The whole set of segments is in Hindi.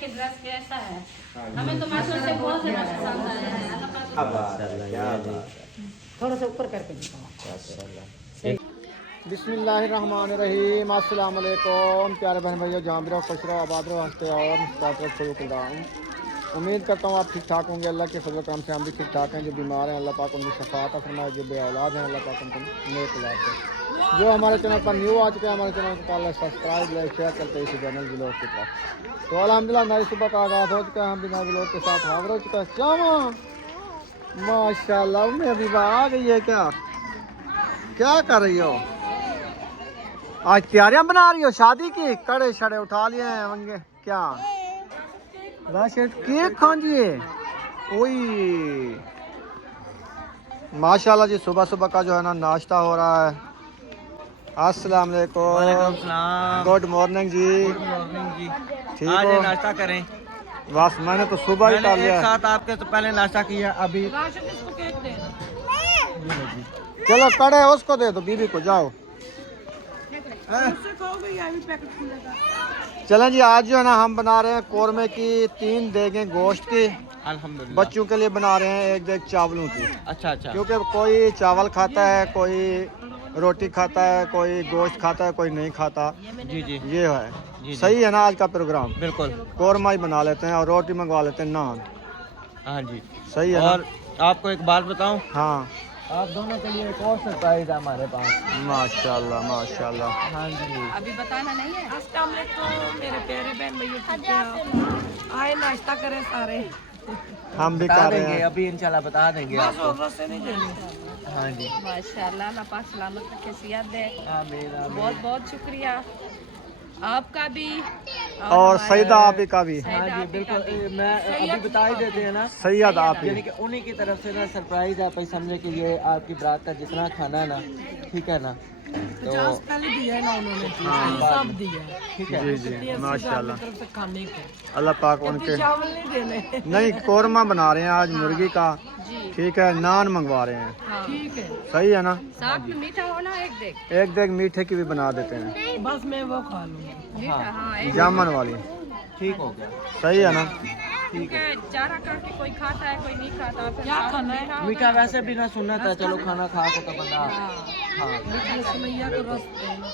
कि ड्रेस कैसा है। हमें तो माशाल्लाह से बहुत ज़्यादा पसंद आया है। थोड़ा सा ऊपर करके दिखाओ। बिस्मिल्लाहिर्रहमानिर्रहीम, अस्सलाम वालेकुम प्यारे बहन भाइयों, जहाँ भी रहो खुश रहो, आबाद रहो, हंसते और मुस्कुराते शुरू कर रहा हूँ। उम्मीद करता हूँ आप ठीक ठाक होंगे। अल्लाह के फजल करम से हम भी ठीक ठाक हैं। जो बीमार हैं अल्लाह पाक उनकी शफाअत फरमाए, जो बे औलाद हैं अल्लाह पाक उनको नेक औलाद दे। जो हमारे चैनल पर न्यू आ चुके हैं, हमारे चैनल को सब्सक्राइब लाइक शेयर करते हैं इसी चैनल व्लॉग की तरफ। तो अल्हम्दुलिल्लाह नई सुबह का आगाज़ हो चुका है, हम भी नए व्लॉग के साथ हाजिर हो चुका है। जामा माशाल्लाह में अभी आ गई है। क्या कर रही हो? आज तैयारियां बना रही हो शादी की? कड़े शड़े उठा लिए हैं मंगे क्या? राशिद केक खांजिए। ओई माशाल्लाह जी, सुबह सुबह का जो है ना नाश्ता हो रहा है। अस्सलाम वालेकुम। गुड मॉर्निंग जी। ठीक आज हो? नाश्ता करें। बस मैंने तो सुबह ही कर लिया। एक साथ आपके तो पहले नाश्ता किया अभी। चलो कड़े उसको दे दो, बीबी को जाओ। चलें जी, आज जो है ना हम बना रहे हैं कौरमे की 3 देगें गोश्त की। अल्हम्दुलिल्लाह। बच्चों के लिए बना रहे हैं 1 देग चावलों की। अच्छा अच्छा। क्योंकि कोई चावल खाता है, कोई रोटी खाता है, कोई गोश्त खाता है, कोई नहीं खाता। जी जी ये है जी। सही है ना आज का प्रोग्राम? बिल्कुल। कौरमा ही बना लेते हैं और रोटी मंगवा लेते हैं, नान। हाँ जी सही है और ना? आपको एक बात बताऊं, हाँ आप दोनों के लिए एक और सरप्राइज है हमारे पास। माशाल्लाह माशाल्लाह। हाँ जी। अभी बताना नहीं है। अस्सलाम वालेकुम मेरे प्यारे बहन भैया, ठीक है? आए नाश्ता करें सारे। हम भी बता कर रहे देंगे हैं। अभी इंशाल्लाह बता देंगे बस आपको। और से नहीं देनी। हाँ जी। माशाल्लाह, अल्लाह पाक सलामत रखे, सेहत दे। आमीन आमीन। बहुत बहुत शुक्रिया आपका भी और हमारे सईदा आपी का भी। हाँ जी बिल्कुल। मैं अभी बता ही देते हैं ना, सैयद आपी। यानी कि उन्हीं की तरफ से ना सरप्राइज आप समझे कि ये आपकी बारात का जितना खाना है ना, ठीक है ना, तो 50 पहले दिया है ना उन्होंने, सब दिया। ठीक है। जी जी माशाल्लाह। तरफ से खाने के अल्लाह पाक उनके चावल नहीं देने। नहीं कौरमा बना रहे हैं आज मुर्गी का। ठीक है, नान मंगवा रहे हैं। ठीक है, सही है ना? साथ में मीठा होना एक देख। 1 देग मीठे की भी बना देते हैं, बस मैं वो खा लूँगी। मीठा हाँ एक जामन वाली। ठीक हो गया। सही है ना? ठीक है। चारा करके कोई खाता है कोई नहीं खाता। फिर क्या साथ खाना है? मीठा होगा मीठा ना। वैसे भी ना सुन्नत है, चलो खाना खा के तो बंदा। हाँ सुमैया को रस देना।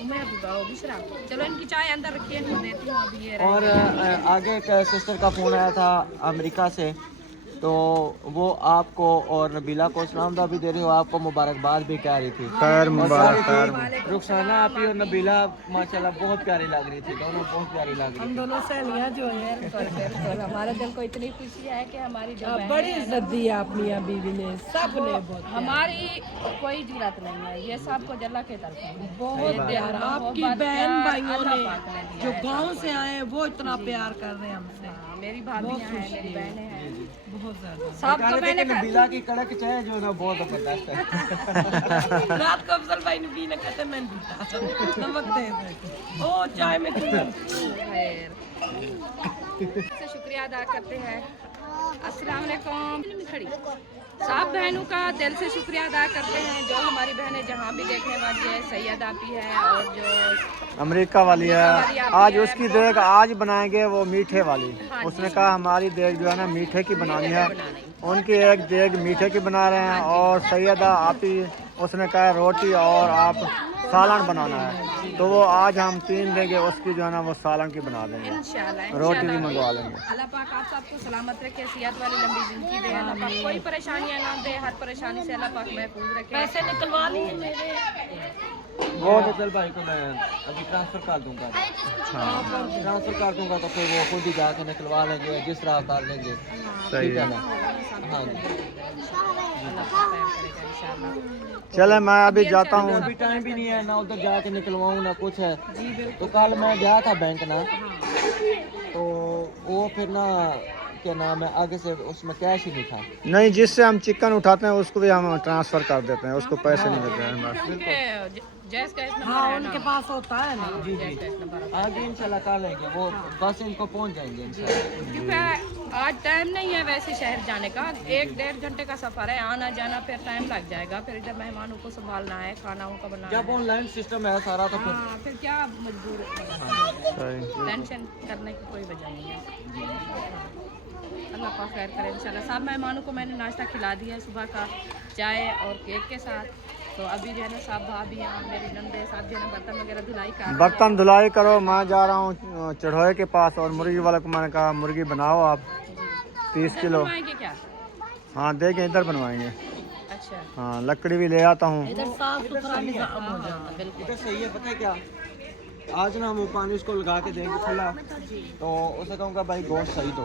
उमेर बुलाओ बिशरा। चलो इनकी चाय अंदर रखिए, मैं देती हूँ अभी ये रहे। और आगे एक सिस्टर का फ़ोन आया था अमेरिका से, तो वो आपको और नबीला को सलाम भी दे रही हो, आपको मुबारकबाद भी कह रही थी। खैर मुबारक, खैर रुखसाना आपी और नबीला माशाल्लाह बहुत प्यारी लग रही थी, दोनों बहुत प्यारी लग रही हम थी। दोनों सहेलियाँ जो हैं, बिल्कुल हमारे दिल को इतनी खुशी है कि हमारी जो बहन बड़ी है ना, इज्जत दी है अपनी बीवी ने, सब ने बहुत हमारी कोई जरूरत नहीं है, ये सबको जल्ला के तरफ है। बहुत प्यार। आपकी मोहब्बत, बहन प्यार भाइयों अल्लाह ने पाक ने दिया जो है। गांव से आए हैं वो इतना प्यार कर रहे हैं हमसे, हाँ, मेरी भाभियाँ हैं, मेरी बहनें हैं, बहुत ज्यादा। सबको मैंने नबीला की कड़क चाय जो है ना बहुत जबरदस्त है। रात को अफजल भाई ने पीना कहते मैं नहीं पीता, नमक दे दे। ओ चाय में चीनी। खैर से शुक्रिया अदा करते हैं। अस्सलाम वालेकुम। खड़ी सब बहनों का दिल से शुक्रिया अदा करते हैं जो हमारी बहनें जहाँ भी देखने वाली है। सैयद आपी है और जो अमेरिका वाली है। आज उसकी देग आज बनाएंगे वो मीठे वाली। हाँ उसने कहा हमारी देग जो है ना मीठे की बनानी है, उनकी 1 देग मीठे की बना रहे हैं। और सैयदा आपी उसने कहा रोटी और आप सालन बनाना है, तो वो आज हम 3 देंगे उसकी जो है ना वो सालन की बना देंगे, इंशाल्लाह रोटी भी मंगवा लेंगे। अल्लाह पाक आप सबको सलामत रखे, सेहत वाली लंबी जिंदगी दे। अल्लाह पाक कोई परेशानियां ना दे, हर परेशानी से अल्लाह पाक महफूज रखे। पैसे निकलवा लिए मेरे। वो अफजल भाई को मैं अभी ट्रांसफर कर दूंगा। ट्रांसफर कर दूंगा तो फिर वो खुद ही जाके निकलवा लेंगे, जिस तरह कर लेंगे। सही है। ना? हाँ जी। चले मैं अभी जाता हूँ। अभी टाइम भी नहीं है ना, उधर जाके निकलवाऊँ ना कुछ है। तो कल मैं गया था बैंक ना, तो वो फिर ना क्या नाम है आगे से उसमें कैश ही नहीं था। नहीं, जिससे हम चिकन उठाते हैं उसको भी हम ट्रांसफ़र कर देते हैं, उसको पैसे नहीं देते हैं बस। जैस का नंबर हाँ है ना? उनके पास होता है ना। जी जैस जी का नंबर आगे इंशाल्लाह कर लेंगे वो, बस इनको पहुंच जाएंगे इंशाल्लाह। क्योंकि आज टाइम नहीं है वैसे शहर जाने का, 1-1.5 घंटे का सफर है, आना जाना फिर टाइम लग जाएगा, फिर इधर मेहमानों को संभालना है, खाना उनका बनाना जब है। ऑनलाइन सिस्टम है सारा तो फिर हाँ फिर क्या मजबूर टेंशन करने की कोई वजह नहीं है। अल्लाह पाक खैर करे इंशाल्लाह। सब मेहमानों को मैंने नाश्ता खिला दिया है सुबह का, चाय और केक के साथ। तो अभी जो है ना सब भाभी यहाँ मेरी नंदे साहब जो है ना बर्तन वगैरह धुलाई कर रहे हैं। बर्तन धुलाई करो, मैं जा रहा हूँ चढ़ोए के पास, और मुर्गी वाले को मैंने कहा मुर्गी बनाओ आप 30 इधर किलो। बनवाएंगे क्या? हाँ देखें इधर बनवाएंगे। अच्छा हाँ लकड़ी भी ले आता हूँ। इधर साफ सुथरा निजाम हो जाता है। बिल्कुल। इधर सही है। पता है क्या, आज ना हम पानी उसको लगा के देंगे खुला, तो उसे कहूँगा भाई गोश्त सही दो,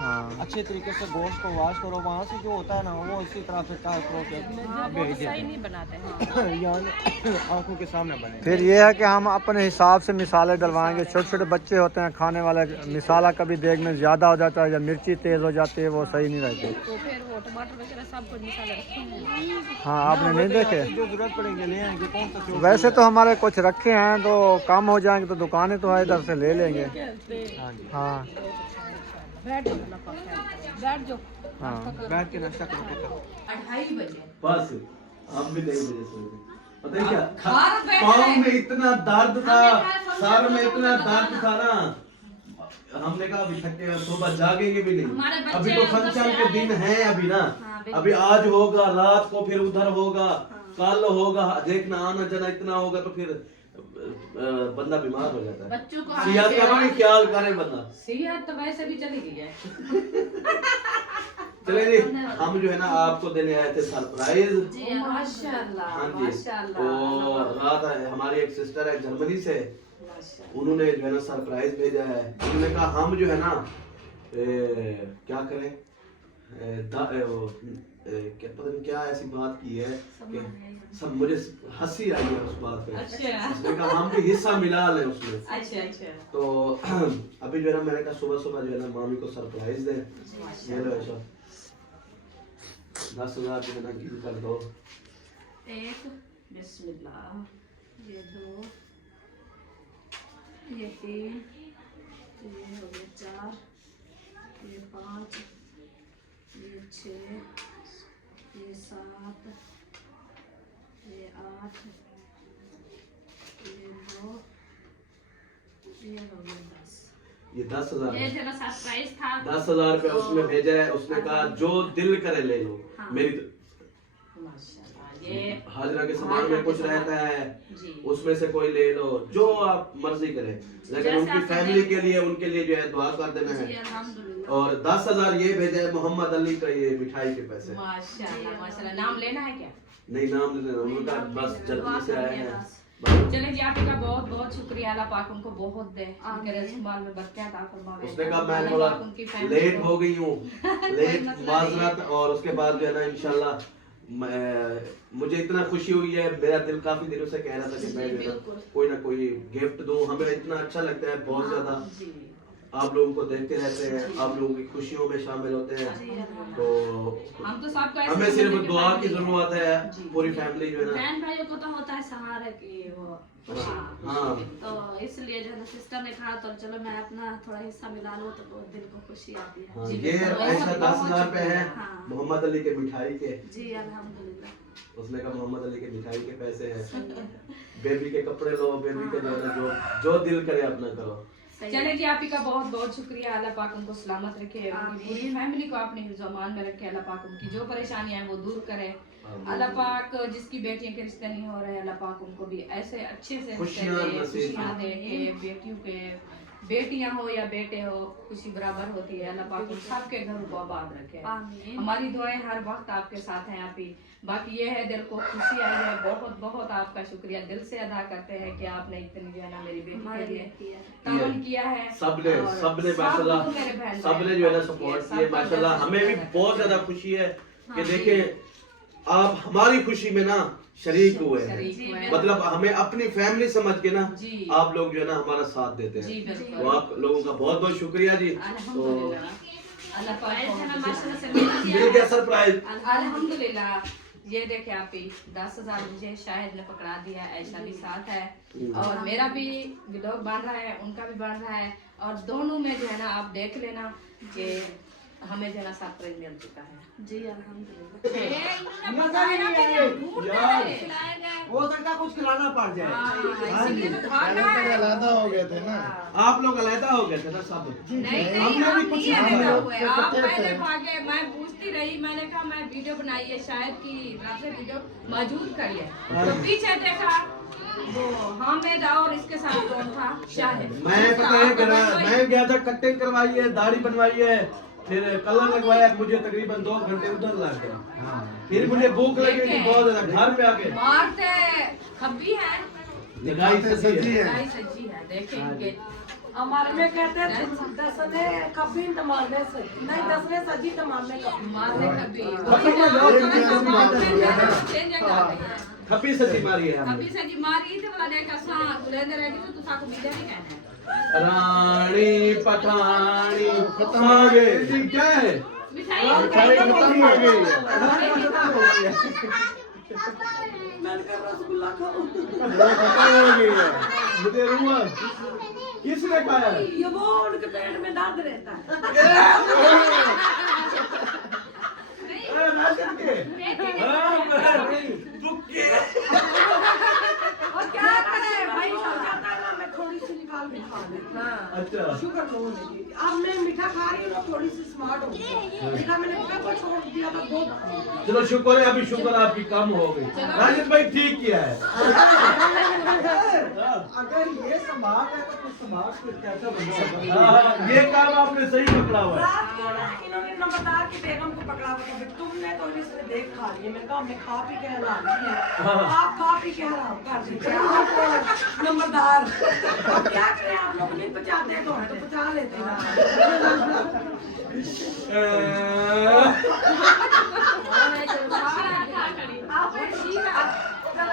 हाँ अच्छे तरीके से गोश्त को वॉश करो, वहाँ से जो होता है ना वो इसी तरह फिर का करो के हाँ वो तो सही नहीं बनाते हैं। यानी आंखों के सामने बने। फिर ये है कि हम अपने हिसाब से मिसाले डलवाएंगे। छोटे छोटे बच्चे होते हैं खाने वाले, मिसाला कभी देख में ज़्यादा हो जाता है या मिर्ची तेज़ हो जाती है, वो सही नहीं रहती। तो फिर वो टमाटर वगैरह सब कुछ मसाले रखे हैं। हाँ आपने नहीं देखे? जो जरूरत पड़ेंगे ले आएंगे। कौन सा चोट? वैसे तो हमारे कुछ रखे हैं, तो कम हो जाएंगे तो दुकानें तो है, इधर से ले लेंगे। हाँ जी हाँ बैठ जाओ अल्लाह पाक खैर करे। बैठ जाओ। हाँ बैठ के नाश्ता करो पुत्र। 2:30 बजे बस हम भी 2:30 बजे सोए थे। पता है क्या, बाहर बैठ पाँव रहे। में इतना दर्द था, हमने कहा सर में इतना समझो, दर्द था ना, हमने कहा अभी थके हैं, सुबह जागेंगे भी हमारे नहीं। बच्चे अभी तो उधर फंक्शन से के आए। दिन है अभी ना, हाँ, बिल्कुल। अभी आज होगा, रात को फिर उधर होगा, कल होगा, देखना आना जाना इतना होगा, तो फिर बंदा बीमार हो जाता है। बच्चों को सेहत का भी ख्याल करे बंदा। सेहत तो वैसे भी चली गई है। चले जी, हम जो है ना आपको देने आए थे सरप्राइज। जी माशाल्लाह हाँ जी, माशाल्लाह। तो रात हमारी एक सिस्टर है जर्मनी से, उन्होंने जो है ना सरप्राइज भेजा है। उन्होंने कहा हम जो है ना क्या करें, क्या पता नहीं क्या ऐसी बात की है कि सब मुझे हंसी आई है उस बात पे। अच्छा उसने कहा हम भी हिस्सा मिला लें उसमें। अच्छा अच्छा। तो अभी जो है ना मैंने कहा सुबह सुबह जो है ना मामी को सरप्राइज दे, ये लो ऐसा 10,000 जो है ना गिन कर दो। एक बिस्मिल्लाह, ये 2, ये 3, ये हो गया 4, ये 5, ये 6, ये 7, ये 8, ये 2, ये हो गया 10। ये 10,000 ये जो ना सरप्राइज था 10,000 रुपया उसमें भेजा है। उसने कहा जो दिल करे ले लो। हाँ। मेरी माशाल्लाह। ये हाजरा के सामान में कुछ रहता है, जी उसमें से कोई ले लो, जो आप मर्जी करें, लेकिन उनकी फैमिली के लिए, उनके लिए जो है दुआ कर देना जी है। अल्हम्दुलिल्लाह। और 10,000 ये भेजा है मोहम्मद अली का, ये मिठाई के पैसे। माशाल्लाह माशाल्लाह। नाम लेना है क्या? नहीं नाम नहीं लेना, उनका बस जल्दी से आए हैं। चले जी आपका बहुत बहुत शुक्रिया। अल्लाह पाक उनको बहुत दे, उनके रिज़्क़-माल में बरकत अता फरमावे। उसने कहा मैं अल्लाह थोड़ा पाक उनकी फैमिली लेट को- हो गई हूँ, लेट मसला नहीं है। माजरत। और उसके बाद जो है ना इंशाल्लाह मुझे इतना खुशी हुई है, मेरा दिल काफी दिनों से कह रहा था कि मैं जो है ना कोई ना कोई गिफ्ट दूं। हमें इतना अच्छा लगता है बहुत ज्यादा, जी आप लोगों को देखते रहते हैं, आप लोगों की खुशियों में शामिल होते हैं। तो हम तो सबको ऐसे हमें सिर्फ समझते दुआ हैं की कि जरूरत है, जी। पूरी फैमिली जो है ना। बहन भाइयों को तो होता है सहारा की वो खुशी, हाँ तो इसलिए जो है ना सिस्टर ने कहा तो चलो मैं अपना थोड़ा हिस्सा मिला लूँ, तो बहुत दिल को खुशी आती है। हाँ, जी, ये बिल्कुल। ऐसा 10,000 रुपए है हाँ। मोहम्मद अली के मिठाई के। जी अल्हम्दुलिल्लाह। उसने कहा मोहम्मद अली के मिठाई के पैसे हैं, बेबी के कपड़े लो, बेबी के जो है ना जो दिल करे अपना करो। चले जी आपका बहुत बहुत शुक्रिया। अल्लाह पाक उनको सलामत रखे, उनकी पूरी फैमिली को अपने हिफ्ज़-ओ-अमान में रखे। अल्लाह पाक उनकी जो परेशानियां हैं वो दूर करे। अल्लाह पाक जिसकी बेटियों के रिश्ते नहीं हो रहे, अल्लाह पाक उनको भी ऐसे अच्छे से रिश्ते खुशियां दे, नसीब खुशियां दे के बेटियों के, बेटियां हो या बेटे हो, खुशी बराबर होती है। अल्लाह पाक उन सबके घरों को आबाद रखे। आमीन। हमारी दुआएं हर वक्त आपके साथ हैं आप ही। बाकी ये है दिल को खुशी आई है, बहुत बहुत आपका शुक्रिया दिल से अदा करते हैं कि आपने इतनी जो है ना मेरी बेटी के लिए ताउन किया है। सबने और सबने सब माशाल्लाह मेरे बहन सबने जो है ना सपोर्ट किया माशाल्लाह। हमें भी बहुत ज्यादा खुशी है कि देखें आप हमारी खुशी में ना शरीक हुए हैं। मतलब हमें अपनी फैमिली समझ के ना जी। आप लोग जो है ना हमारा साथ देते जी हैं। बिल्कुल। तो आप लोगों का बहुत बहुत शुक्रिया जी। तो अल्हम्दुलिल्लाह। अल्लाह पाक माशाल्लाह से को मिल गया। मिल गया सरप्राइज। अल्हम्दुलिल्लाह। ये देखे आप ही 10,000 मुझे शाहिद ने पकड़ा दिया, ऐसा भी साथ है और मेरा भी व्लॉग बन रहा है, उनका भी बन रहा है और दोनों में जो है ना आप देख लेना कि हमें जो है ना सरप्राइज मिल चुका है। जी अल्हम्दुलिल्लाह। हो सकता कुछ खिलाना पड़ जाए। इसीलिए तो भागना है। अलग हो गए थे ना। आप लोग अलहदा हो गए थे ना सब। नहीं हमने भी कुछ नहीं नहीं अलग किया। हुए। आप पहले भागे, मैं पूछती रही, मैंने कहा मैं वीडियो बनाई है शायद की तरफ से वीडियो मौजूद करिए, तो पीछे देखा वो हामिद और इसके साथ कौन था, शाहिद। मैं पता है कि मैं गया था, कटिंग करवाई है, दाढ़ी बनवाई है, फिर कलर लगवाया, मुझे तकरीबन 2 घंटे उधर लग गए। फिर मुझे भूख लगी थी बहुत ज्यादा, घर पे आके मारते खब्बी है, लगाई सब्जी है। गाय सच्ची है, देखेंगे हमारे में कहते हैं दसने कभी तो मारने सजी, नहीं दसने सजी तो मारने कभी। मारते खब्बी खपी सब्जी मारी है हमने। खब्बी सच्ची मारी थे बोला देखा सा बुलेंदे रहेगी तो तू साको बीजा नहीं कहना है। रानी पठानी मांगे ठीक क्या है? मिठाई खत्म हो गई है। मैंने कहा रसगुल्ला खाओ। खत्म हो गई है। मुझे रुआ किसने खाया? ये वो उनके पेट में दर्द रहता है। राशन के और क्या करे भाई समझाता है ना, मैं थोड़ी सी निकाल के खा लेती हूँ। अच्छा शुगर लो लेगी। अब मैं मीठा खा रही हूँ, थोड़ी सी स्मार्ट हो गई। मीठा मैंने बिल्कुल छोड़ दिया था, बहुत चलो शुक्र है, अभी शुक्र आपकी कम हो गई। राजन भाई ठीक किया है। अगर ये समाज है तो कुछ समाज कुछ कैसा बना? ये काम आपने सही पकड़ा हुआ है। रात को ना इन्होंने नंबरदार की बेगम को पकड़ा हुआ था, तुमने तो इसने देख खा लिया। मैंने कहा हमने खा पी के हराम किया, आप खा पी के हराम कर दीजिए। आपको नंबरदार अब क्या करें, आप लोग नहीं बचाते तो हम तो बचा लेते हैं।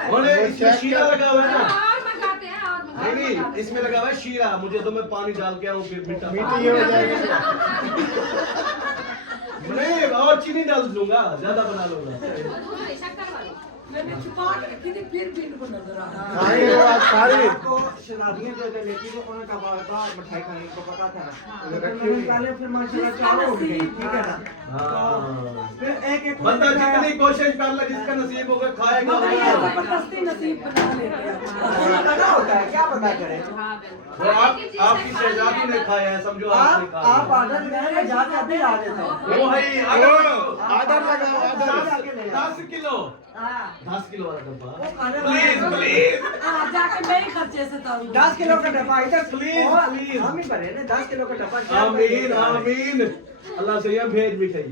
बोले इसमें शीरा लगा हुआ है ना? और मंगाते हैं और नहीं नहीं, इसमें लगा हुआ है शीरा। मुझे तो मैं पानी डाल के आऊँ फिर मीठा मीठी ये हो जाएगी। नहीं और चीनी डाल दूंगा, ज्यादा बना लूंगा। दूसरी शक्कर वाली मैंने छुपा के रखी थी, फिर भी इनको नजर आ रहा है। सारी वो आज सारी आपको शराबियां जो थे लेती थी, उन्हें कहा था मिठाई खाने को पता था। रखी हुई पहले फिर माशाल्लाह चारों हो गई, ठीक है ना? हाँ। फिर एक एक बंदा जितनी कोशिश कर ले, जिसका नसीब होगा खाएगा। मगर ये जबरदस्ती नसीब बना लेते हैं। पता होता है, क्या पता करे? हाँ बिल्कुल। वो आपकी शहजादी ने खाया है, समझो आपने आप खाया। ऑर्डर लगाए जाके अभी आ देते हैं। वो है आदर लगाओ, आदर। 10 किलो हाँ 10 किलो वाला डब्बा। वो खाने प्लीज वाला- प्लीज हाँ, जाके मैं ही खर्चे से ताऊं। 10 किलो का डब्बा इधर Please, और please. हम ही भरे ना 10 किलो का डब्बा। क्या आमीन आमीन। अल्लाह से ये भेज मिठाई।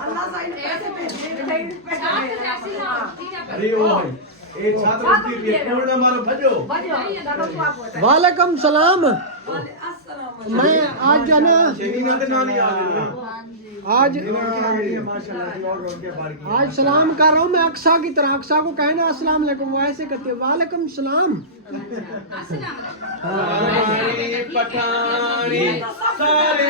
अल्लाह साईं पैसे भेजे, मिठाई पैसे साथ भेजे। में ऐसी ना ठीक है। अरे वो है एक छात्र की भी पूर्ण मारो भजो। वालेकुम सलाम। अस्सलाम मैं आज जाना शेनीना के नानी आ गई ना। आज माशाल्लाह और उनके बाल की। आज सलाम कर रहा हूँ मैं अक्सा की तरह। अक्सा को कहना अस्सलाम वालेकुम, वैसे कहते वालेकुम सलाम। रानी पठानी सारे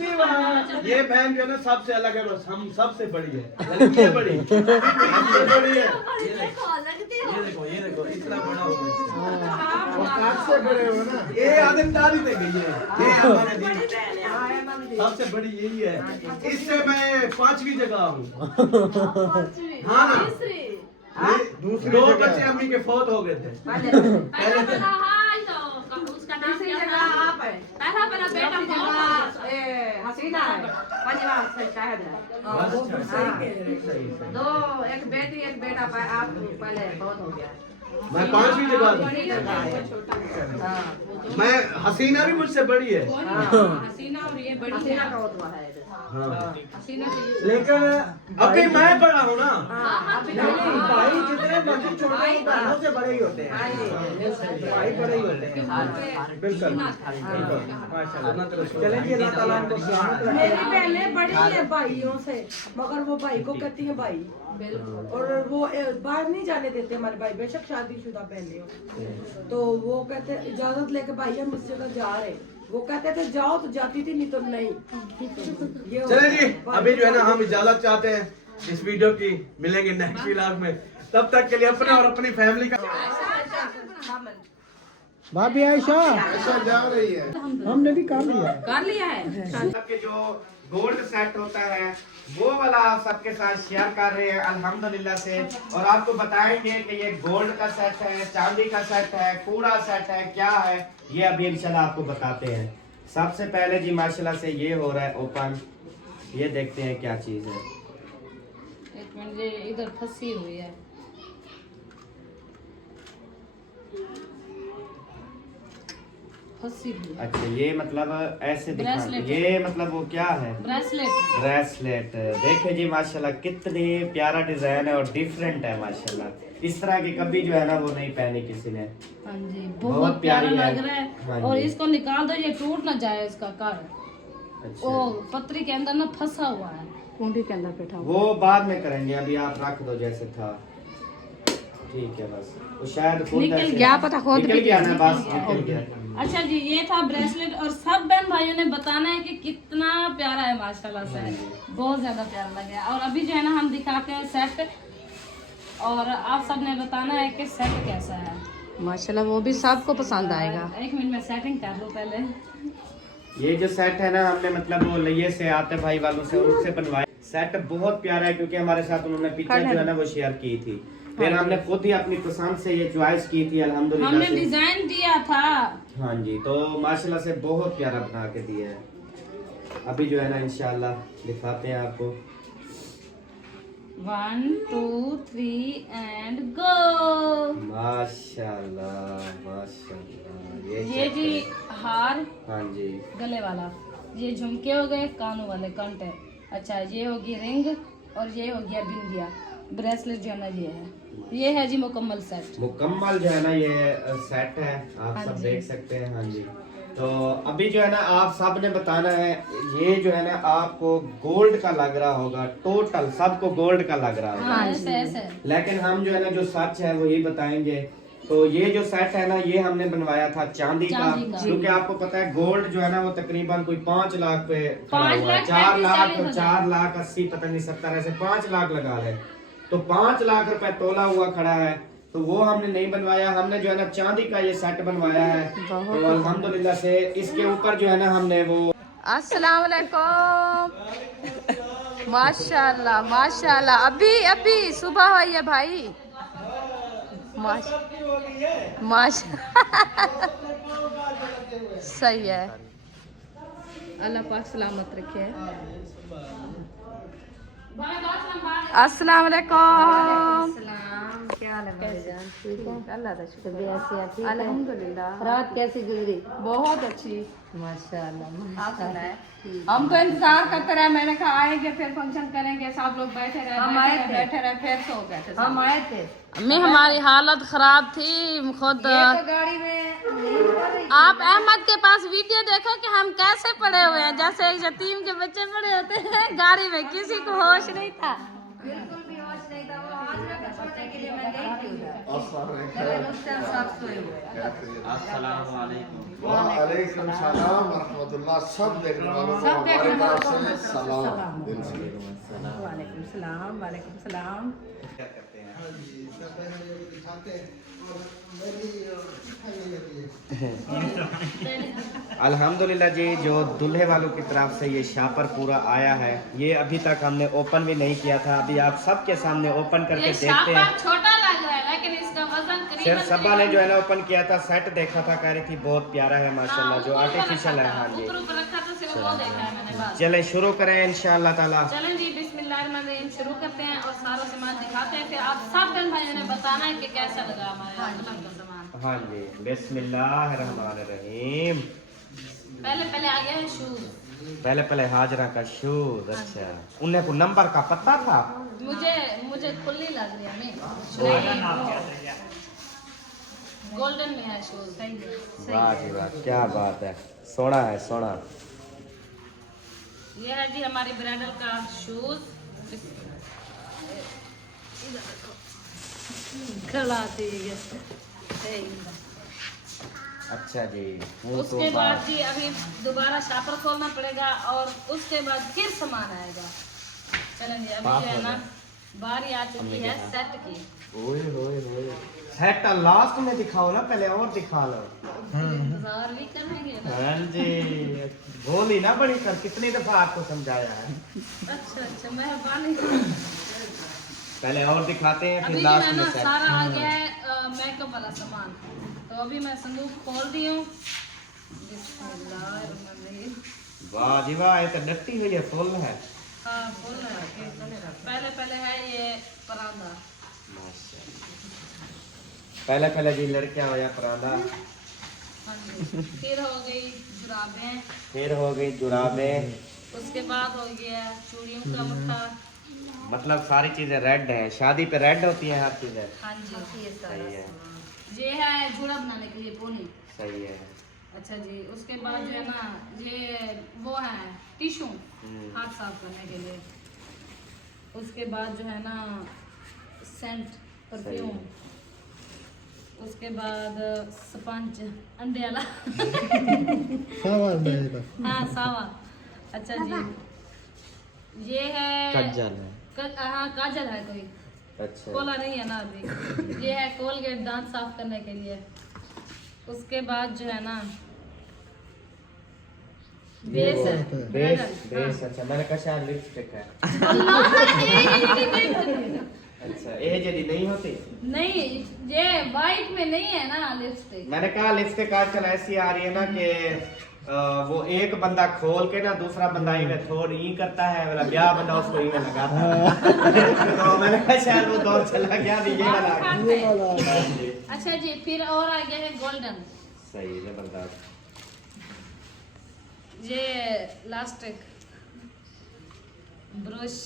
दीवान। ये बहन जो है ना सबसे अलग है, बस हम सबसे बड़ी है। ये बड़ी सबसे बड़ी है। ये देखो इतना बड़ा हो गया। आज से बड़े हो ना। ये आदमदारी पे गई है। ये हमारे दिन सबसे बड़ी यही है। इससे मैं 5वीं जगह हूँ। हाँ ना, ये दूसरी 2 जगह। बच्चे अम्मी के फौत हो गए थे। पहले वाला हाय तो उसका नाम तीसरी क्या जगह था? आप है। पहला वाला बेटा कौन था? हसीना है, पंजवा से शायद है। हाँ, वो फिर सही कह रहे हैं। सही। दो, एक बेटी एक बेटा आप पहले बहुत हो गया। मैं 5वीं जगह हूँ। बड़ी है, वो छोटा है। मैं हसीना भी मुझसे बड़ी है। हसीना और ये बड़ी है। हसीना का होता है। हाँ। हसीना से ये लेकिन अभी मैं बड़ा हूँ ना। नहीं, भाई जितने मर्जी छोटे हो, बहनों से बड़े ही होते हैं। भाई बड़े ही होते हैं। बिल्कुल माशाल्लाह। चलें जी, अल्लाह ताला इनको सलामत रखे। मेरी बहनें बड़ी हैं भाइयों से, मगर वो भाई को कहती हैं भाई। और वो बाहर नहीं जाने देते हमारे भाई, बेशक शादीशुदा पहले हो। तो वो कहते इजाजत लेके भाई हम इस जगह जा रहे हैं। वो कहते थे जाओ तो जाती थी, नहीं तो नहीं। ये चले जी, अभी जो है ना हम इजाजत चाहते हैं। इस वीडियो की। मिलेंगे नेक्स्ट व्लॉग में, तब तक के लिए अपने और अपनी फैमिली का। भाभी आयशा जा रही है। हमने भी कर लिया। कर लिया है। सबके जो गोल्ड सेट होता है वो वाला आप सबके साथ शेयर कर रहे हैं अल्हम्दुलिल्लाह से। और आपको बताएंगे कि ये गोल्ड का सेट है, चांदी का सेट है, कूड़ा सेट है, क्या है ये अभी इंशाल्लाह आपको बताते हैं। सबसे पहले जी माशाल्लाह से ये हो रहा है ओपन, ये देखते हैं क्या चीज़ है। एक मिनट, ये इधर फंसी हुई है। फंसी हुई है। अच्छा ये मतलब ऐसे दिखा, ब्रेसलेट। ये मतलब वो क्या है? ब्रेसलेट। ब्रेसलेट। देखिए जी माशाल्लाह कितनी प्यारा डिजाइन है और डिफरेंट है माशाल्लाह। इस तरह की कभी जो है ना वो नहीं पहनी किसी ने। हाँ जी, बहुत बहुत प्यारा प्यारी है। लग रहा है। हाँ और जी। इसको निकाल दो, ये टूट ना जाए इसका कर। अच्छा ओ पतरी के अंदर ना फंसा हुआ है, कुंडी के अंदर बैठा हुआ। वो बाद में करेंगे, अभी आप रख दो जैसे था, ठीक है। बस वो शायद खुद निकल ऐसे- गया, पता खुद निकल भी गया ना, बस निकल निकल गया। अच्छा जी, ये था ब्रेसलेट। और सब बहन भाइयों ने बताना है कि कितना प्यारा है माशाल्लाह से, बहुत ज्यादा प्यारा लगा। और अभी जो है ना हम दिखाते हैं सेट, और आप सब ने बताना है कि सेट कैसा है। माशाल्लाह वो भी सबको पसंद आएगा। एक मिनट में सेटिंग कर लो पहले। ये जो सेट है ना हमने मतलब वो लइये से आते भाई वालों से उनसे बनवाया। सेट बहुत प्यारा है क्योंकि हमारे साथ उन्होंने पिक्चर जो है ना वो शेयर की थी। फिर हमने खुद ही अपनी पसंद से ये चॉइस की थी अल्हम्दुलिल्लाह हमने से। डिजाइन दिया था। हाँ जी, तो माशाल्लाह से बहुत प्यारा बना के दिया है। अभी जो है ना इंशाल्लाह दिखाते हैं आपको। 1 2 3 एंड गो। माशाल्लाह माशाल्लाह। ये जी हार, हाँ जी, गले वाला। ये झुमके हो गए, कानों वाले कंटे। अच्छा ये होगी रिंग, और ये हो गया बिंदिया। ब्रेसलेट जो है ना ये है जी मुकम्मल सेट। मुकम्मल जो है ना ये सेट है, आप हाँ सब जी। देख सकते हैं। हाँ जी, तो अभी जो है ना आप सब ने बताना है, ये जो है ना आपको गोल्ड का लग रहा होगा, टोटल सबको गोल्ड का लग रहा होगा। हाँ ऐसे ऐसे। लेकिन हम जो है ना जो सच है वही बताएंगे। तो ये जो सेट है ना ये हमने बनवाया था चांदी का, चांदी का। क्योंकि आपको पता है गोल्ड जो है ना वो तकरीबन कोई 5 लाख पे खड़ा 5 हुआ है। लाख 4 लाख 40,000। 4 लाख 80 पता नहीं 70 ऐसे 5 लाख लगा रहे, तो 5 लाख रुपए तोला हुआ खड़ा है। तो वो हमने नहीं बनवाया, हमने जो है ना चांदी का ये सेट बनवाया है। तो अल्हम्दुलिल्लाह से इसके ऊपर जो है ना हमने वो। अस्सलाम वालेकुम। माशाल्लाह माशाल्लाह। अभी सुबह हुई है भाई। सही है, अल्लाह पाक सलामत रखे। अस्सलाम वालेकुम। क्या हाल है भाईजान? ठीक है, अल्लाह का शुक्र। अल्हम्दुलिल्लाह। रात कैसी गुजरी? बहुत अच्छी माशाल्लाह। आप सुनाए? हम तो इंतजार करते रहे, मैंने कहा आएंगे फिर फंक्शन करेंगे, सब लोग बैठे रहे। हम आए थे, बैठे रहे, फिर सो गए थे। हम आए थे, मैं हमारी हालत खराब थी खुद। तो गाड़ी में आप अहमद के पास वीडियो देखो कि हम कैसे पड़े हुए हैं, जैसे एक यतीम के बच्चे पड़े होते हैं गाड़ी में। किसी को होश नहीं था, बिल्कुल भी होश नहीं था। वो हाजरा को छोड़ने के लिए मैं गई थी उधर। उस टाइम सब सोए हुए। अस्सलाम वालेकुम। वालेकुम सलाम व रहमतुल्लाह। सब देखने वालों को हमारी तरफ से सलाम। दिल से वालेकुम सलाम। वालेकुम सलाम। क्या करते हैं? अल्हम्दुलिल्लाह जी, जो दूल्हे वालों की तरफ से ये शापर पूरा आया है, ये अभी तक हमने ओपन भी नहीं किया था। अभी आप सबके सामने ओपन करके देखते हैं। छोटा लग रहा है लेकिन इसका वजन सिर्फ सबा ने जो है ना ओपन किया था, सेट देखा था, कह रही थी बहुत प्यारा है माशाल्लाह, जो आर्टिफिशियल है। हाँ जी, रखा था, सिर्फ वो देखा है मैंने बस। चलें शुरू करें इंशाअल्लाह ताला। चलें जी, बिस्मिल्लाहिर्रहमानिर्रहीम शुरू करते हैं और सारा सामान दिखाते हैं। फिर आप सब बहन भाइयों ने बताना है कि कैसा लगा हमारे दुल्हन का सामान। हाँ जी, बिस्मिल्लाहिर्रहमानिर्रहीम। पहले आ गया है शूज। पहले हाजरा का शूज। अच्छा, उन्हें को नंबर का पता था? मुझे खुली लग रही है। मैं गोल्डन में है शूज। वाह जी वाह, क्या बात है, सोना है सोना। ये है जी हमारी ब्राइडल का शूज। अच्छा जी, वो तो उसके बाद जी अभी दोबारा शापर खोलना पड़ेगा और उसके बाद फिर सामान आएगा। चलें जी, अभी जो है ना बारी आ चुकी है सेट की। ओए होए होए सेट लास्ट में दिखाओ ना, पहले और दिखा लो। इंतजार भी करेंगे ना। हाँ जी, बोली ना बड़ी सर, कितनी दफा आपको समझाया है। अच्छा मेहरबानी। पहले और दिखाते हैं अभी फिर जो लास्ट है में ना सेट। सारा आ गया है मेकअप वाला सामान। तो अभी मैं संदूक खोल दी हूँ। बिस्मिल्लाहिर्रहमानिर्रहीम। वाह जी वाह, ये तो डट्टी हुई है, फुल है। हाँ फुल है। पहले है ये परांदा। पहले जी लड़कियां हो या परांदा। हाँ जी। फिर हो गई जुराबें। फिर हो गई जुराबें। उसके बाद हो गया चूड़ियों का मुट्ठा। मतलब सारी चीजें रेड हैं, शादी पे रेड होती है हर चीजें। हाँ जी ये सही है, ये है जूड़ा बनाने के लिए पोनी। सही है। अच्छा जी, उसके बाद जो है ना ये वो है टिश्यू हाथ साफ करने के लिए। उसके बाद जो है ना सेंट परफ्यूम। उसके बाद स्पंज अंडे वाला। हाँ सावा। अच्छा जी, ये है काजल है। हाँ काजल है कोई, अच्छा कोला नहीं है ना अभी। ये है कोलगेट दांत साफ करने के लिए। उसके बाद जो है ना बेस है। बेस हाँ। बेस। अच्छा मैंने कहा शायद लिपस्टिक है। अच्छा ये जल्दी नहीं होती। नहीं ये वाइट में नहीं है ना लिपस्टिक। मैंने कहा लिपस्टिक आजकल ऐसी आ रही है ना कि वो एक बंदा खोल के ना दूसरा बंदा इन्हें थोड़ी ही करता है, वाला ब्याह बंदा उसको इन्हें लगाता है। तो मैंने कहा शायद वो दौर चला गया भी ये वाला। अच्छा जी, फिर और आ गया है गोल्डन। सही है बंदा। ये लास्टिक ब्रश।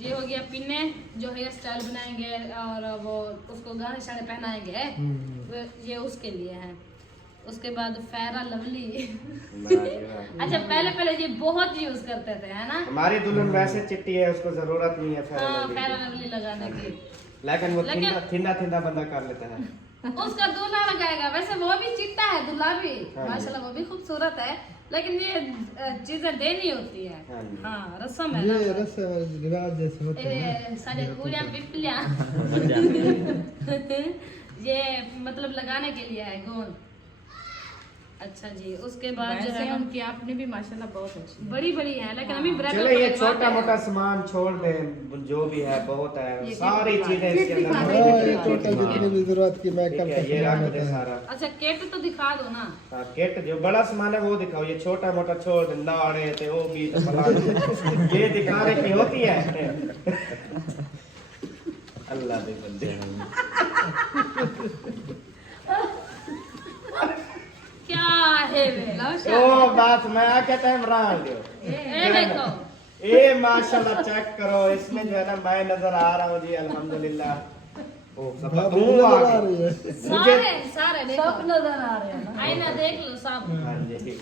ये हो गया पिन्ने जो हेयर स्टाइल बनाएंगे और वो उसको गाने शाने पहनाएंगे, ये उसके लिए है। उसके बाद फेरा लवली। अच्छा पहले ये बहुत यूज करते थे है ना। हमारी दुल्हन वैसे चिट्टी है, उसको जरूरत नहीं है फेरा हाँ लवली फेरा लवली लगाने की। लेकिन वो थिंदा बंदा कर लेता है। उसका दूल्हा लगाएगा, वैसे वो भी चिट्टा है दूल्हा भी हाँ जी। माशाल्लाह, वो भी खूबसूरत है। लेकिन ये चीजें देनी होती है। हाँ जी। हाँ रस्म है ना। रिवाज जैसे होते हैं सारे कुड़ियाँ पिपलियाँ। ये मतलब लगाने के लिए है गोंद। अच्छा जी, उसके बाद जो है उनकी आपने भी माशाल्लाह बहुत अच्छी बड़ी है, लेकिन अभी चलो ये छोटा मोटा सामान छोड़ दे, जो भी है बहुत है, सारी चीजें इसके अंदर भी जरूरत की मेकअप ये रख दे सारा। अच्छा किट तो दिखा दो ना। हाँ किट जो बड़ा सामान है वो दिखाओ, ये छोटा मोटा छोड़ दे, नाड़े थे वो भी तो ये दिखाने की होती है। अल्लाह दे बंदे। क्या है ओ बात मैं आके टाइम रहा दो। ये देखो ए माशाल्लाह चेक करो, इसमें जो है ना मैं नजर आ रहा हूँ जी अल्हम्दुलिल्लाह। ओ सब तू आ गई है। सारे देखो सब नजर आ रहे हैं। आईना देख लो सब। हाँ जी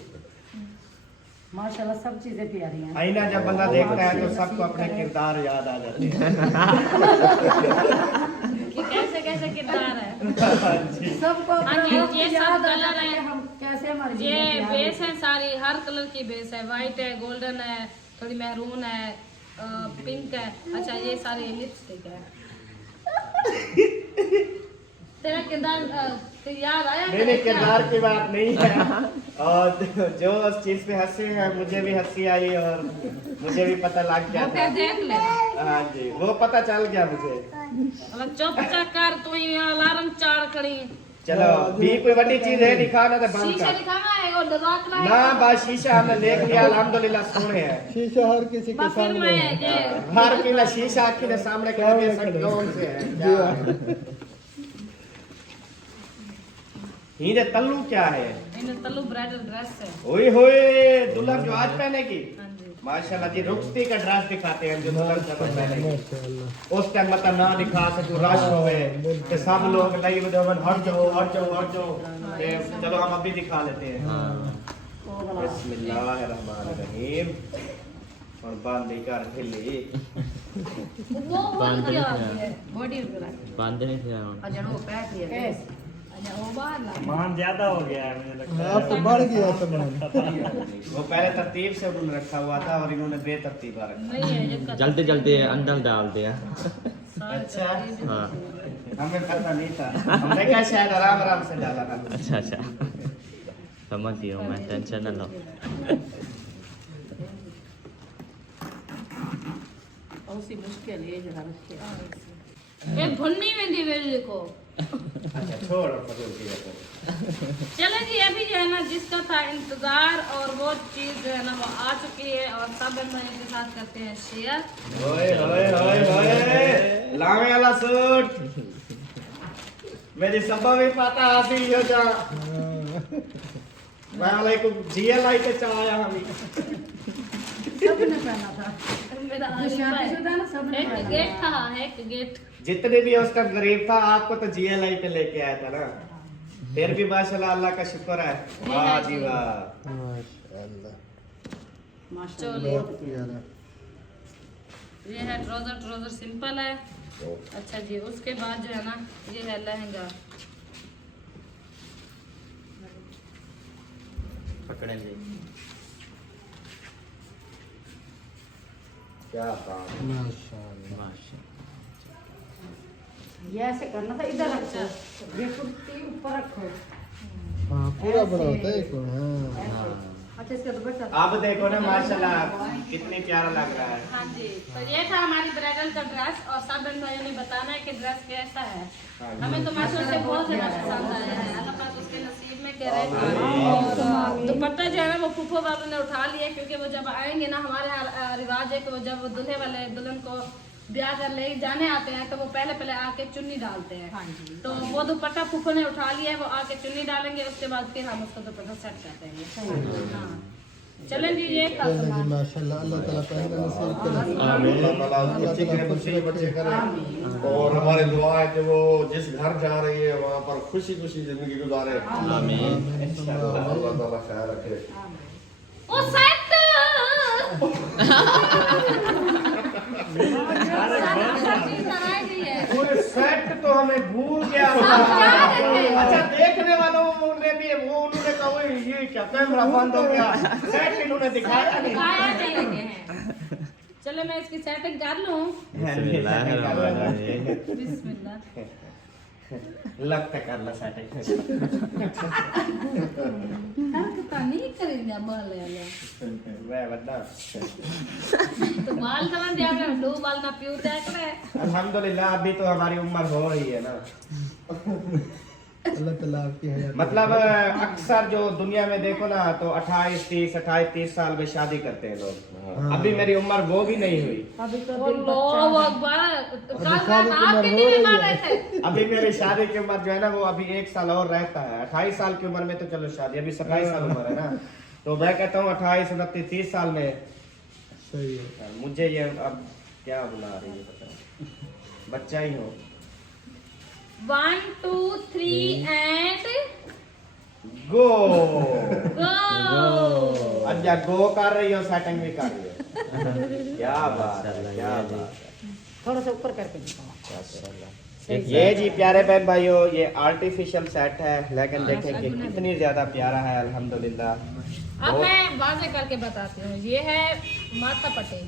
माशाल्लाह सब चीजें प्यारी हैं। आईना जब बंदा देखता है तो सबको अपने किरदार याद आ जाते हैं। कि कैसे किरदार है। सबको हाँ जी, ये सब कलर है। हम कैसे हमारी ये बेस है सारी, हर कलर की बेस है, वाइट है, गोल्डन है, थोड़ी मैरून है, पिंक है। अच्छा ये सारी लिपस्टिक है। तेरा किरदार याद आया? नहीं किरदार की बात नहीं है, और जो उस चीज पे हंसे हैं मुझे भी हंसी आई और मुझे भी पता लग गया था। देख ले। हाँ जी वो पता चल गया मुझे। चुप कर तू ही अलार्म चार खड़ी। चलो भी कोई बड़ी चीज है दिखाना तो बंद शीशा कर दिखाना है और रात में ना, बस शीशा हमने देख लिया अल्हम्दुलिल्लाह सोने हैं। शीशा हर किसी के फिर सामने मैं है। ये हर किला शीशा आखी ने सामने कर दिया, सब कौन से है क्या ही दे तल्लू क्या है? इन्हें तल्लू ब्राइडल ड्रेस है। ओए होए दुल्हन जो आज पहनेगी हाँ जी। माशाल्लाह जी, रुखती का ड्रेस दिखाते हैं जो दुल्हन सब पहनेगी। उस टाइम मतलब ना दिखा सको, रश होवे कि सब लोग नहीं बदवन हट जाओ ते चलो हम अभी दिखा लेते हैं। बिस्मिल्लाहिर्रहमानिर्रहीम। और बांधी कर हिली वो क्या है बॉडी वगैरह बांधने से अजड़ो पैक है। सामान ज्यादा हो गया है मुझे लगता है। अब तो बढ़ गया सामान। वो पहले तरतीब से उन्होंने रखा हुआ था और इन्होंने बेतरतीबा रखा। जल्दी जल्दी अंदर डाल दिया। अच्छा, हाँ हमें पता नहीं था, हमने क्या शायद आराम आराम से डाला था। अच्छा अच्छा समझ गया हूँ मैं, टेंशन न लो। एक भुन्नी में दी वेली को। अच्छा छोड़ फजूल की बात। चलो जी, अभी जो है ना जिसका था इंतजार और वो चीज जो है ना वो आ चुकी है और सब हम इनके साथ करते हैं शेयर। ओए ओए ओए ओए लामे वाला सूट मेरी सबा भी पता आती हो जा। मैं वाले को जीएल आई के चाया हमी मेरा एक गेट था, एक गेट। जितने भी उस टाइम गरीब था आपको तो जीएल आई पे लेके आया था ना। फिर भी माशाल्लाह अल्लाह का शुक्र है। वाह जी वाह चलो ये है ट्राउजर सिंपल है। अच्छा जी, उसके बाद जो है ना ये है लहंगा। पकड़ेंगे क्या बात। ये ऐसे करना था, इधर रखो, ये कुर्ती ऊपर रखो। हाँ पूरा बड़ा होता है एक। हाँ अच्छा इसका दुपट्टा अब देखो ना माशाल्लाह कितनी प्यारा लग रहा है। हाँ जी, तो ये था हमारी ब्राइडल का ड्रेस और सब बहन भाइयों ने बताना है कि ड्रेस कैसा है। हमें तो माशाल्लाह से बहुत ज्यादा पसंद आया है। अल्लाह पाक उसके नसीब में कह रहे थे। और दुपट्टा जो है ना वो फूफो वालों ने उठा लिया, क्योंकि वो जब आएंगे ना, हमारे यहाँ रिवाज है कि वो जब दूल्हे वाले दुल्हन को ब्याह कर ले जाने आते हैं तो वो पहले आके चुन्नी डालते हैं। हाँ जी। तो वो दुपट्टा फूफो ने उठा लिया है, वो आके चुन्नी डालेंगे, उसके बाद फिर हम उसको दुपट्टा सेट करते हैं। हाँ चलें जी, ये था सामान। माशाल्लाह, अल्लाह ताला पहले नसीब करे। आमीन। अल्लाह ताला अच्छे करे, खुशी के बच्चे करे। और हमारी दुआ है कि वो जिस घर जा रही है वहाँ पर खुशी खुशी जिंदगी गुजारे। आमीन। अल्लाह ताला ख्याल रखे। ओ सेट पूरे सेट तो हमें भूल गया। अच्छा देखने वालों ने भी वो उन्होंने कहा "ओए, ये क्या कैमरा बंद हो गया, सेट इन्होंने दिखाया नहीं। चलो मैं इसकी सेटिंग कर लूं। बिस्मिल्लाह। लगता कर ला सेटिंग। नहीं करेंगे बाल वाला वह बड़ा तो बाल समझ दिया मैं दो बाल ना प्योर देख रहे। अल्हम्दुलिल्लाह अभी तो हमारी उम्र हो रही है ना। अल्लाह ताला आपकी हयात। मतलब अक्सर जो दुनिया में देखो ना तो 28-30 साल में शादी करते हैं लोग। अभी मेरी उम्र वो भी नहीं हुई। अभी तो अल्लाहु अकबर, कल रात आप कितनी बीमार रहे थे? अभी मेरी शादी की उम्र जो है ना वो अभी 1 साल और रहता है। 28 साल की उम्र में तो चलो शादी, अभी 27 साल उम्र है ना। तो मैं कहता हूँ 28, 29, 30 साल में सही है। मुझे ये अब क्या बुला रही है पता बच्चा ही हो। 1 2 3 एंड गो गो। अच्छा गो कर रही हो, सेटिंग भी कर रही हो। क्या बात है, क्या बात है। थोड़ा सा ऊपर करके दिखाओ। ये जी प्यारे बहन भाइयों ये आर्टिफिशियल सेट है, लेकिन देखें कि कितनी ज्यादा प्यारा है अल्हम्दुलिल्लाह। अब मैं वाज़ेह करके बताती हूँ। ये है माथा पट्टी,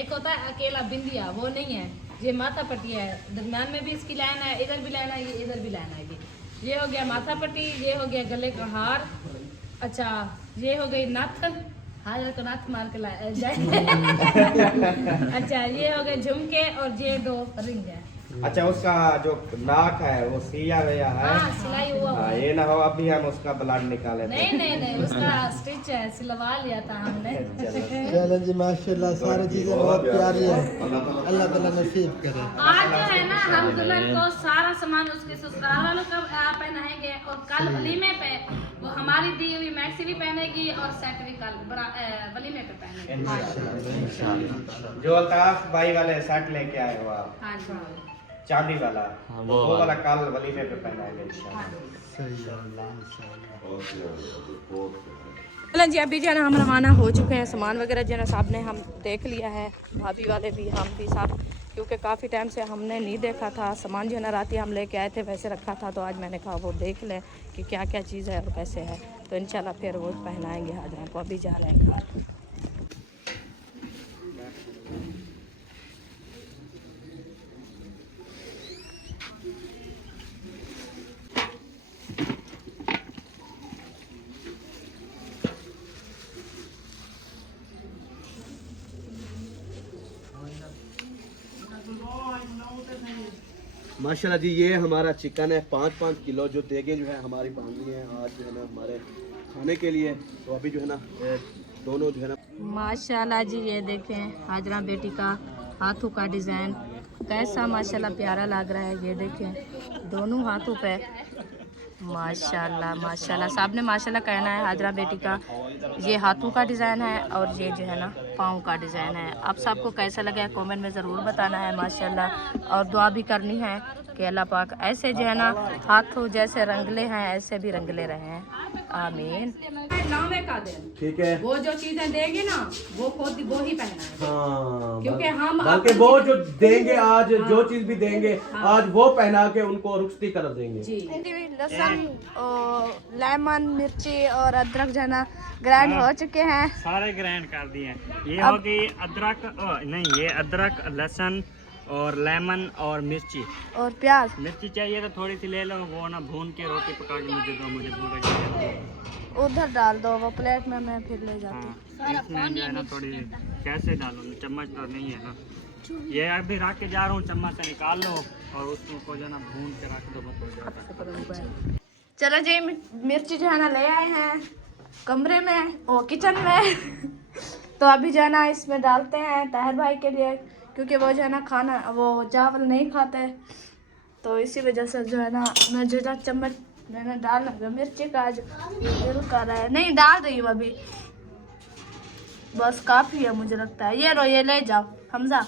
एक होता है अकेला बिंदिया, वो नहीं है। ये माथा पट्टी है, दरम्यान में भी इसकी लाइन है, इधर भी लाइन है, ये इधर भी लाइन आएगी। ये हो गया माथा पट्टी, ये हो गया गले का हार। अच्छा ये हो गई नथ, हार को नथ मार के जाए। अच्छा ये हो गए झुमके और ये 2 रिंग है। अच्छा उसका जो नाक है वो सिया गया है। हाँ सिलाई हुआ हुआ है। ये ना हो अभी हम उसका ब्लड निकाले थे। नहीं उसका स्टिच है, सिलवा लिया था हमने। चलो जी माशाल्लाह, सारी चीजें बहुत प्यारी है। अल्लाह ताला नसीब करे। आज जो है ना हम दुल्हन को सारा सामान उसके ससुराल वालों का पहनाएंगे और कल वलीमे पे वो हमारी दी हुई मैक्सी भी पहनेगी और सेट भी कल वलीमे पे पहनेगी। जो अल्ताफ भाई वाले सेट लेके आए हो आप, हाँ जी चांदी वाला, वो वो वाला कल वलीमे पे पहनाएंगे इंशाल्लाह। सही है। चलो जी अभी जो है ना हम रवाना हो चुके हैं। सामान वगैरह जो है ना साहब ने हम देख लिया है, भाभी वाले भी, हम भी सब क्योंकि काफ़ी टाइम से हमने नहीं देखा था। सामान जो है ना रात ही हम लेके आए थे, वैसे रखा था, तो आज मैंने कहा वो देख लें कि क्या क्या चीज़ है और कैसे है। तो इंशाल्लाह फिर वो पहनाएंगे हाजरा को। अभी जा रहे हैं घर। माशाल्लाह जी, ये हमारा चिकन है 5-5 किलो जो देगे जो है हमारी बांधनी है आज जो है ना हमारे खाने के लिए। तो अभी जो है ना दोनों जो है ना माशाल्लाह जी, ये देखें हाजरा बेटी का हाथों का डिज़ाइन कैसा माशाल्लाह प्यारा लग रहा है। ये देखें दोनों हाथों पे माशाल्लाह माशाल्लाह। साहब ने माशाल्लाह कहना है हाजरा बेटी का ये हाथों का डिज़ाइन है और ये जो है ना पाँव का डिज़ाइन है। आप सबको कैसा लगा है कमेंट में ज़रूर बताना है माशाल्लाह। और दुआ भी करनी है कि अल्लाह पाक ऐसे जो है ना हाथों जैसे रंगले हैं ऐसे भी रंगले रहें, आमीन। नामे का दिन ठीक है। वो जो चीज़ें देंगे ना वो खुद वो ही पहना है। हाँ, क्योंकि हम बल्कि वो जो देंगे आज जो चीज भी देंगे आज वो पहना के उनको रुखसती कर देंगे। जी लहसुन और लेमन मिर्ची और अदरक जो है ना ग्राइंड हो चुके हैं। सारे ग्राइंड कर दिए हैं। ये हो गई अदरक नहीं, ये अदरक लहसुन और लेमन और मिर्ची और प्याज। मिर्ची चाहिए तो थोड़ी सी ले लो, वो ना भून के रोटी पका के मुझे दो, मुझे भून के उधर डाल दो वो प्लेट में, मैं फिर ले जाती हूँ। हाँ, इसमें जो है ना थोड़ी कैसे डालूँ, चम्मच तो नहीं है ना। ये अभी रख के जा रहा हूँ, चम्मच से निकाल लो और उसको जो है ना भून के रख दो, बस हो जाता है। चलो जी, मिर्ची जो है ना ले आए हैं कमरे में और किचन में तो अभी जो है ना इसमें डालते हैं ताहिर भाई के लिए, क्योंकि वो जो है ना खाना वो चावल नहीं खाते, तो इसी वजह से जो है ना मैं जो चम्मच मैंने डाल लगा मिर्ची का जो दिल कर रहा है, नहीं डाल रही हूँ अभी, बस काफ़ी है मुझे लगता है। ये लो, ये ले जाओ हमजा,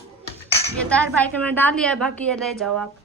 ये ताहिर भाई के मैंने डाल लिया है, बाकी ये ले जाओ आप।